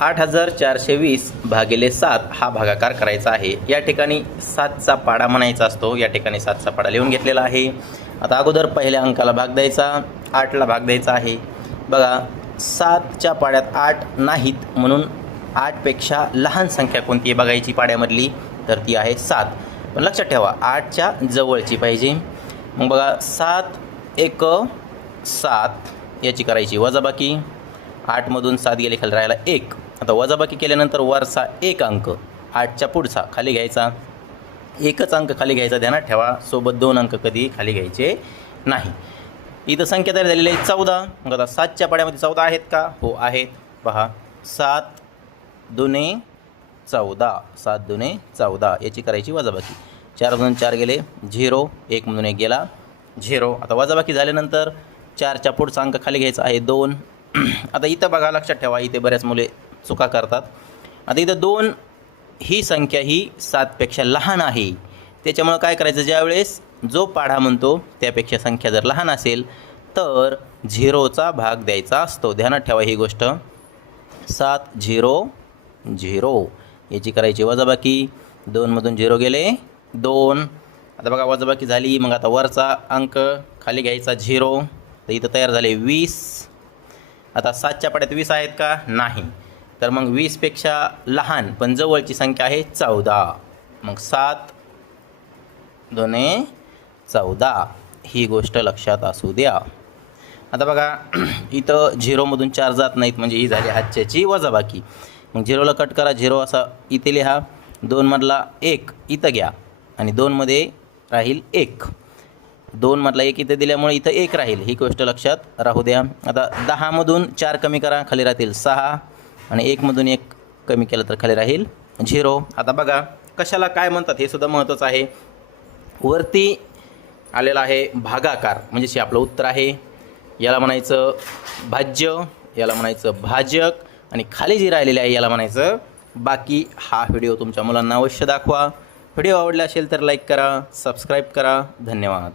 8420 भागिले 7 हा भागाकार करायचा आहे। या ठिकाणी 7चा पाडा म्हणायचा असतो। या ठिकाणी 7चा पाडा लिहून घेतलेला आहे। आता अगोदर पहिल्या अंकाला भाग द्यायचा, 8ला भाग द्यायचा आहे। बघा 7च्या पाड्यात 8 नाहीत, म्हणून 8पेक्षा लहान संख्या कोणती आहे बघायची पाड्यामधली, तर ती आहे 7। पण लक्षात ठेवा 8च्या जवळची पाहिजे। मग बघा 7 1 7 याची करायची वजाबाकी, 8मधून 7 गेले खाली राहायला 1। आता वजाबाकी केल्यानंतर वरचा एक अंक 8च्या पुढचा खाली घ्यायचा, एकच अंक खाली घ्यायचा, ध्यानात ठेवा, सोबत 2 अंक कधी खाली घ्यायचे नाही। इथं संख्या तयार झालेली आहे 14। मग आता 7च्या पाड्यामध्ये 14 आहेत का? हो आहेत। पहा 7 दुने 14, 7 दुने 14 याची करायची वजाबाकी, 4मधून 4 गेले 0, 1मधून 1 गेला 0। आता वजाबाकी झाल्यानंतर 4च्या पुढचा अंक खाली घ्यायचा आहे 2। आता इथं बघा, लक्षात ठेवा, इथे बऱ्याच मुले चुका करतात। आता इथं 2 ही संख्या ही 7पेक्षा लहान आहे, त्याच्यामुळं काय करायचं, ज्यावेळेस जो पाढा म्हणतो त्यापेक्षा संख्या जर लहान असेल तर 0चा भाग द्यायचा असतो। ध्यानात ठेवा ही गोष्ट। 7 0 0 याची करायची वजाबाकी, 2मधून 0 गेले 2। आता बघा वजाबाकी झाली, मग आता वरचा अंक खाली घ्यायचा 0, तर इथं तयार झाले 20। आता 7च्या पाड्यात 20 आहेत का? नाही। तर मग 20पेक्षा लहान पण जवळची संख्या आहे 14। मग 7 दुने 14 ही गोष्ट लक्षात असू द्या। आता बघा इथं 0मधून 4 जात नाहीत, म्हणजे ही झाली हातच्याची वजाबाकी। मग 0ला कट करा, 0 असा इथे लिहा, 2मधला 1 इथं घ्या आणि 2मध्ये राहील 1, 2मधला 1 इथं दिल्यामुळे इथं 1 राहील, ही गोष्ट लक्षात राहू द्या। आता 10मधून 4 कमी करा, खाली राहतील 6 आणि 1मधून 1 कमी केलं तर खाली राहील 0। आता बघा कशाला काय म्हणतात हे सुद्धा महत्त्वाचं आहे। वरती आलेला आहे भागाकार, म्हणजे आपलं उत्तर आहे, याला म्हणायचं भाज्य, याला म्हणायचं भाजक, आणि खाली जी राहिलेली आहे याला म्हणायचं बाकी। हा व्हिडिओ तुमच्या मुलांना अवश्य दाखवा। व्हिडिओ आवडला असेल तर लाईक करा, सबस्क्राईब करा। धन्यवाद।